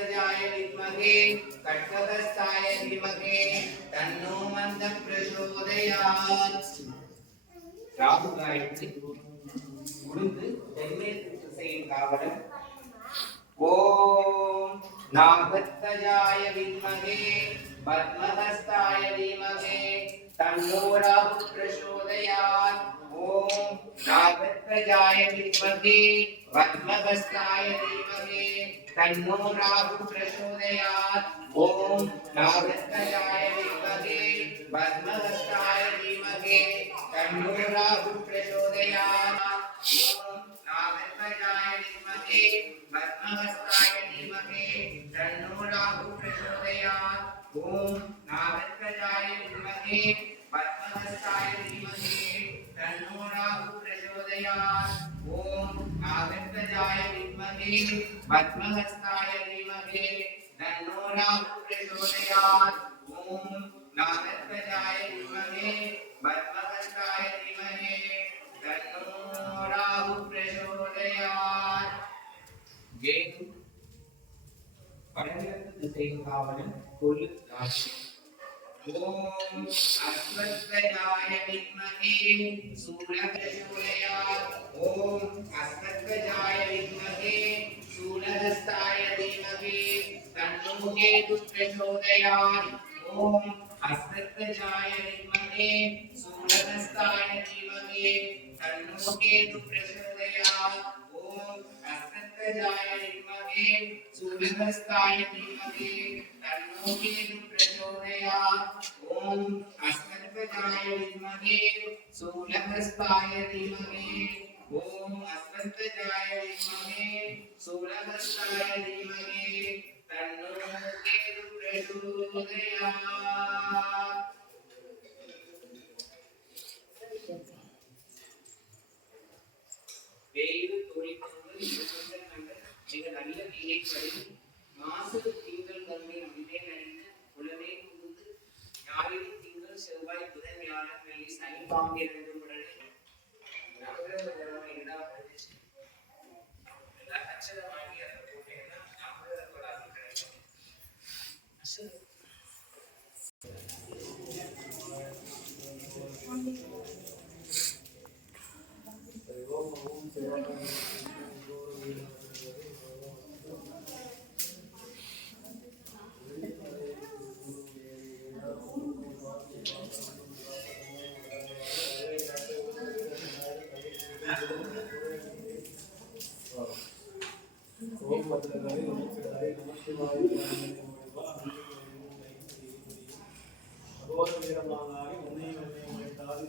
नागध्वजाय विद्महे खड्गहस्ताय धीमहि तन्नो मन्दः प्रचोदयात् ராகு காயத்ரி முடிந்து தென்மேற்கு திசையின் காவலன் ஓம் நாகத்வஜாய வித்மஹே பத்மஹஸ்தாய தீமஹி தன்னோ ராகு பிரசோதயாத் ஓம் நாகத்வஜாய வித்மஹே பத்மஹஸ்தாய தீமஹி तन्नो राहु प्रचोदयात् ओम नागध्वजाय विद्महे पद्महस्ताय धीमहि तन्नो राहु प्रचोदयात् ओम नागध्वजाय विद्महे पद्महस्ताय धीमहि तन्नो राहु प्रचोदयात् ओम नागध्वजाय विद्महे पद्महस्ताय धीमहि तन्नो राहु प्रचोदयात् ओम नागध्वजाय विद्महे पद्महस्ताय धीमहि तन्नो राहु प्रचोदयात् ओम नागध्वजाय विद्महे पद्महस्ताय धीमहि तन्नो राहु प्रचोदयात् கேது படகிழக்கு திசையின் காவலன் கொல்லு ராசி ஓம் அஸ்வத்வஜாய வித்மஹே சூலகசூலயாத் ஓம் அஸ்வத்வஜாய வித்மஹே சூலஹஸ்தாய தீமஹி தன்னோ கேது பிரச்சோதயாத் ஓம் அஸ்வத்வஜாய வித்மஹே சூலஹஸ்தாய தீமஹி தன்னோ கேது பிரச்சோதயாத் ஓம் அஸ்வத்வஜாய வித்மஹே சூலஹஸ்தாய தீமஹி तन्नो केतु प्रचोदयात् ओम अस्मद्वजाय विद्महे शूलहस्ताय धीमहि ओम अस्मद्वजाय विद्महे शूलहस्ताय धीमहि तन्नो केतु प्रचोदयात् வேறு தொழில்நுட்ப மிக நல்ல வீணைகளில் மாசு திங்கள் தன்மை முடிவே நடித்து உலவே புகுந்து ஞாயிறு திங்கள் செவ்வாய் புதன் வியாழன் வெள்ளி சனி பாம்பு இரண்டு உடனே நவகிரக கிரகம் இரண்டாம் பிரதேசம் எல்லாம் அச்சரம் வாங்கி அதை போட்டேன்னா நவகிரகத்தோட அது கிடைக்கும் வீரமானாரி உன்னை தாதி